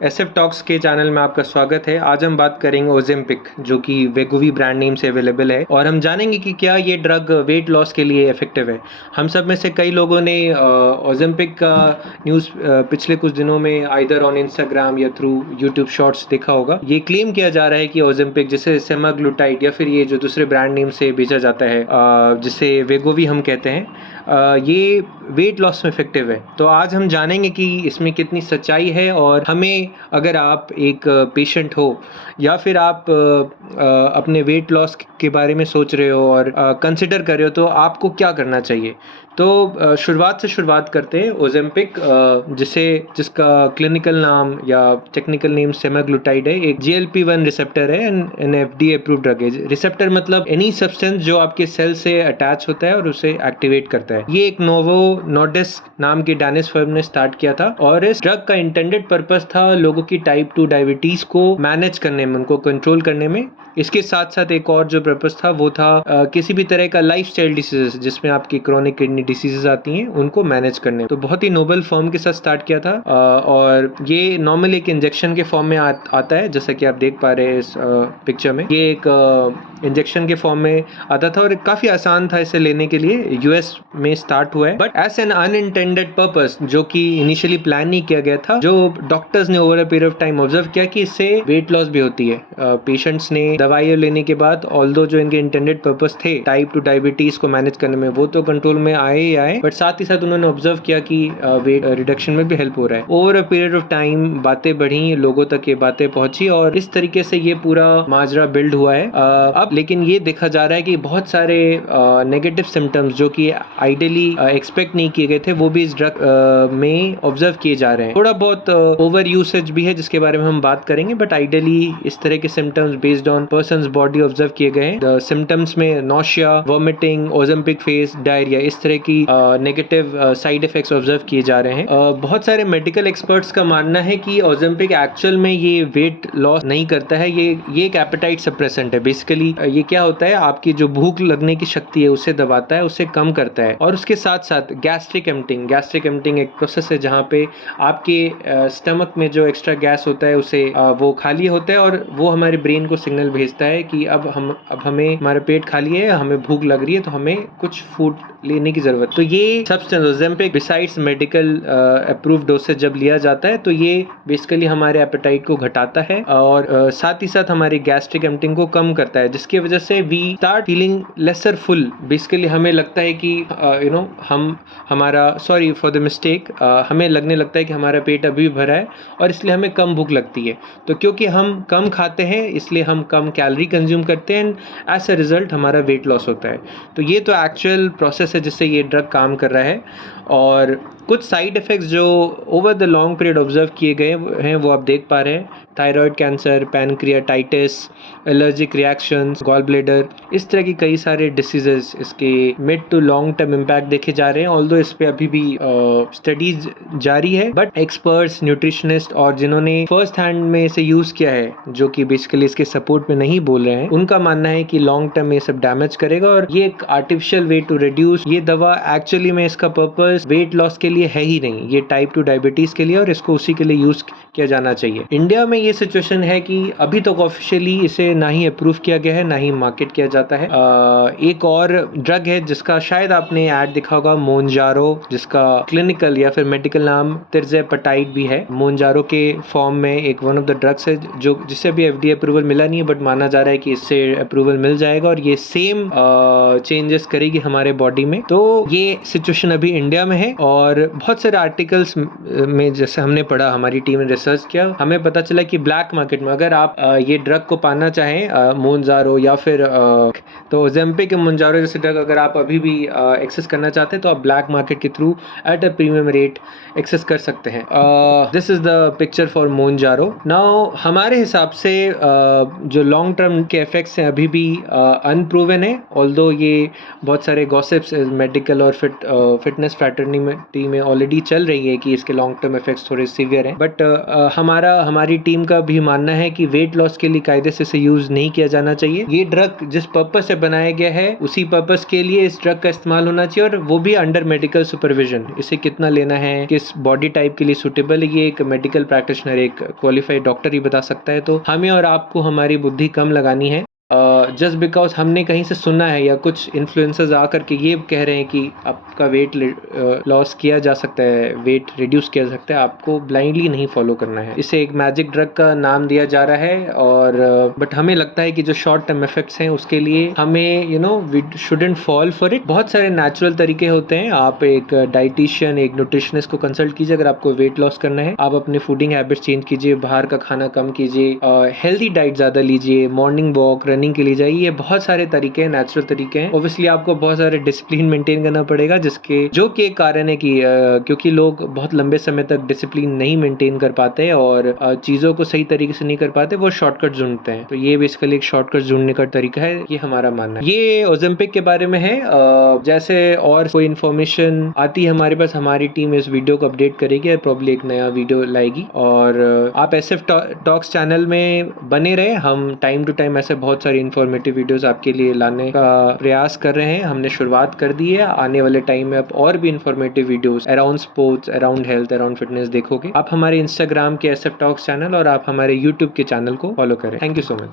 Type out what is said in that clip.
SF talks के channel में आपका स्वागत है। आज हम बात करेंगे ओजेम्पिक, जो कि वेगोवी ब्रांड नेम से अवेलेबल है, और हम जानेंगे कि क्या ये ड्रग वेट लॉस के लिए इफेक्टिव है। हम सब में से कई लोगों ने ओजेम्पिक का न्यूज़ पिछले कुछ दिनों में आइदर ऑन इंस्टाग्राम या थ्रू यूट्यूब शॉर्ट्स देखा होगा। ये क्लेम किया जा रहा है कि ओजेम्पिक, जिसे सेमाग्लूटाइड या फिर ये जो दूसरे ब्रांड नेम से बेचा जाता है जिसे वेगोवी हम कहते हैं, ये वेट लॉस में इफेक्टिव है। तो आज हम जानेंगे कि इसमें कितनी सच्चाई है, और हमें, अगर आप एक पेशेंट हो या फिर आप अपने वेट लॉस के बारे में सोच रहे हो और कंसिडर कर रहे हो, तो आपको क्या करना चाहिए। तो शुरुआत से शुरुआत करते हैं। ओजेम्पिक, जिसका क्लिनिकल नाम या टेक्निकल नेम सेमाग्लूटाइड है, एक GLP-1 रिसेप्टर है and an FDA approved drug है। रिसेप्टर मतलब एनी सब्सटेंस जो आपके सेल से अटैच होता है और उसे एक्टिवेट करता है। ये एक नोवो नॉर्डिस्क नाम की डैनिश फर्म ने स्टार्ट किया था, और इस ड्रग का इंटेंडेड पर्पस था लोगों की टाइप 2 डायबिटीज को मैनेज करने में, उनको कंट्रोल करने में। इसके साथ साथ एक और जो पर्पस था वो था किसी भी तरह का लाइफस्टाइल डिसीजेस, जिसमें आपकी क्रोनिक किडनी डिसीजेस आती हैं, उनको मैनेज करने में। तो बहुत ही नोबल फॉर्म के साथ स्टार्ट किया था, और ये नॉर्मल एक इंजेक्शन के फॉर्म में आता है, जैसा कि आप देख पा रहे हैं इस पिक्चर में। ये एक इंजेक्शन के फॉर्म में आता था और काफी आसान था इसे लेने के लिए। US में स्टार्ट हुआ है, but as an unintended purpose, जो कि इनिशियली प्लान नहीं किया गया था, जो डॉक्टर्स ने over a period of time observe किया कि इससे वेट लॉस भी होती है। पेशेंट्स ने दवाइयां लेने के बाद, ऑल्दो जो इनके इंटेंडेड पर्पस थे टाइप 2 डायबिटीज को मैनेज करने में, वो तो कंट्रोल में आए ही आए, बट साथ ही साथ उन्होंने ऑब्जर्व किया कि वेट रिडक्शन में भी हेल्प हो रहा है। Over a period of time बातें बढ़ी, लोगों तक ये बातें पहुंची, और इस तरीके से ये पूरा माजरा बिल्ड हुआ है। अब लेकिन ये देखा जा रहा है कि बहुत सारे नेगेटिव सिम्टम्स जो कि आइडियली एक्सपेक्ट नहीं किए गए थे, वो भी इस ड्रग में ऑब्जर्व किए जा रहे हैं। थोड़ा बहुत ओवर यूसेज भी है, जिसके बारे में हम बात करेंगे, बट आइडियली इस तरह के symptoms based on persons body observe किए गए हैं। सिम्टम्स में nausea, vomiting, Ozempic face, diarrhoea, इस तरह की नेगेटिव साइड इफेक्ट्स ऑब्जर्व किए जा रहे हैं। बहुत सारे मेडिकल एक्सपर्ट्स का मानना है कि ओजेम्पिक एक्चुअल में ये वेट लॉस नहीं करता है, ये एक एपेटाइट सप्रेसेंट है। बेसिकली ये क्या होता है, आपकी जो भूख लगने की शक्ति है उसे दबाता है, उसे कम करता है, और उसके साथ साथ गैस्ट्रिक एम्प्टिंग एक प्रोसेस है जहाँ पे आपके स्टमक में जो एक्स्ट्रा गैस होता है उसे वो खाली होता है, और वो हमारे ब्रेन को सिग्नल भेजता है कि अब हमें, हमारा पेट खाली है, हमें भूख लग रही है, तो हमें कुछ फूड लेने की जरूरत। तो ये substance Ozempic besides medical approved dosage जब लिया जाता है, तो ये बेसिकली हमारे एपेटाइट को घटाता है, और साथ ही साथ हमारी गैस्ट्रिक एम्प्टिंग को कम करता है, जिसकी वजह से we start feeling lesser full. Basically हमें लगता है कि सॉरी फॉर द मिस्टेक, हमें लगने लगता है कि हमारा पेट अभी भी भरा है, और इसलिए हमें कम भूख लगती है। तो क्योंकि हम कम खाते हैं, इसलिए हम कम कैलोरी कंज्यूम करते हैं, एंड एज अ रिजल्ट हमारा वेट लॉस होता है। तो ये तो एक्चुअल प्रोसेस है जिससे ये ड्रग काम कर रहा है। और कुछ साइड इफेक्ट्स जो over the long period observe किए गए हैं, वो आप देख पा रहे हैं। Thyroid cancer, pancreatitis, allergic reactions, gall bladder, इस तरह की कई सारे डिसीजेस, इसके mid to long term impact देखे जा रहे हैं। ऑल्दो इस पे अभी भी स्टडीज जारी है, बट एक्सपर्ट्स, न्यूट्रिशनिस्ट, और जिन्होंने फर्स्ट हैंड में इसे यूज किया है, जो कि बेसिकली इसके सपोर्ट में नहीं बोल रहे हैं, उनका मानना है कि लॉन्ग टर्म में सब डैमेज करेगा, और ये एक आर्टिफिशियल वे टू रिड्यूस। ये दवा एक्चुअली में इसका पर्पस वेट लॉस के लिए है ही नहीं, ये टाइप 2 डायबिटीज के लिए, और इसको उसी के लिए यूज किया जाना चाहिए। इंडिया में ये सिचुएशन है कि अभी तक ऑफिशियली इसे ना ही अप्रूव किया गया है, ना ही मार्केट किया जाता है। एक और ड्रग है जिसका शायद आपने ऐड देखा होगा, मोनजारो, जिसका क्लिनिकल या फिर मेडिकल नाम तिर्ज़ेपेटाइड भी है। मोनजारो के फॉर्म में एक वन ऑफ द ड्रग्स है जिसे अभी FDA अप्रूवल मिला नहीं है, बट माना जा रहा है कि इससे अप्रूवल मिल जाएगा, और ये सेम चेंजेस करेगी हमारे बॉडी में। तो ये सिचुएशन अभी इंडिया में है, और बहुत सारे आर्टिकल्स में जैसे हमने पढ़ा, हमारी टीम ने रिसर्च किया, हमें पता चला कि ब्लैक मार्केट में अगर आप ये ड्रग को पाना चाहें, मोनजारो या फिर तो ओजेम्पिक, मोनजारो जैसे ड्रग अगर आप अभी भी एक्सेस करना चाहते हैं, तो आप ब्लैक मार्केट के through at a premium rate access कर सकते हैं। This is the picture for Mounjaro. Now हमारे हिसाब से जो लॉन्ग टर्म के इफेक्ट्स हैं अभी भी अनप्रूवन है, ऑल्दो ये बहुत सारे गॉसिप्स मेडिकल और फिटनेस फ्रैटर्निटी में ऑलरेडी चल रही है कि इसके लॉन्ग टर्म इफेक्ट्स थोड़े सीवियर हैं, बट हमारी टीम का भी मानना है कि वेट लॉस के लिए कायदे से इसे यूज नहीं किया जाना चाहिए। ये ड्रग जिस पर्पस से बनाया गया है उसी पर्पस के लिए इस ड्रग का इस्तेमाल होना चाहिए, और वो भी अंडर मेडिकल सुपरविजन। इसे कितना लेना है, किस बॉडी टाइप के लिए सुटेबल है, ये एक मेडिकल प्रैक्टिशनर, एक क्वालिफाइड डॉक्टर ही बता सकता है। तो हमें और आपको हमारी बुद्धि कम लगानी है। जस्ट बिकॉज हमने कहीं से सुना है या कुछ इन्फ्लुएंसर्स आकर के ये कह रहे हैं कि आपका वेट लॉस किया जा सकता है, वेट रिड्यूस किया जा सकता है, आपको ब्लाइंडली नहीं फॉलो करना है। इसे एक मैजिक ड्रग का नाम दिया जा रहा है, और बट हमें लगता है कि जो शॉर्ट टर्म इफेक्ट्स हैं उसके लिए हमें we shouldn't fall for it. बहुत सारे नेचुरल तरीके होते हैं। आप एक डाइटिशियन, एक न्यूट्रिशनिस्ट को कंसल्ट कीजिए अगर आपको वेट लॉस करना है। आप अपने फूडिंग हैबिट्स चेंज कीजिए, बाहर का खाना कम कीजिए, हेल्दी डाइट ज़्यादा लीजिए, मॉर्निंग वॉक, रनिंग के लिए जाइए। ये बहुत सारे तरीके हैं, नेचुरल तरीके हैं। ऑब्वियसली आपको बहुत सारे डिसिप्लिन मेंटेन करना पड़ेगा, जो कि एक कारण है कि क्योंकि लोग बहुत लंबे समय तक डिसिप्लिन नहीं मेंटेन कर पाते और चीज़ों को सही तरीके से नहीं कर पाते, वो शॉर्टकट ढूंढते हैं। तो ये बेसिकली एक शॉर्टकट ढूंढने का तरीका है, ये हमारा मानना है। ये ओजेम्पिक के बारे में है। जैसे और कोई इन्फॉर्मेशन आती है हमारे पास, हमारी टीम इस वीडियो को अपडेट करेगी और प्रॉब्ली एक नया वीडियो लाएगी। और आप SF टॉक्स चैनल में बने रहे। हम टाइम टू टाइम ऐसे बहुत सारी इन्फॉर्मेटिव वीडियोस आपके लिए लाने का प्रयास कर रहे हैं। हमने शुरुआत कर दी है। आने वाले टाइम में आप और भी informative videos around sports, around health, around fitness देखोगे। आप हमारे इंस्टाग्राम के SF टॉक्स चैनल और आप हमारे यूट्यूब के चैनल को फॉलो करें। Thank you so much.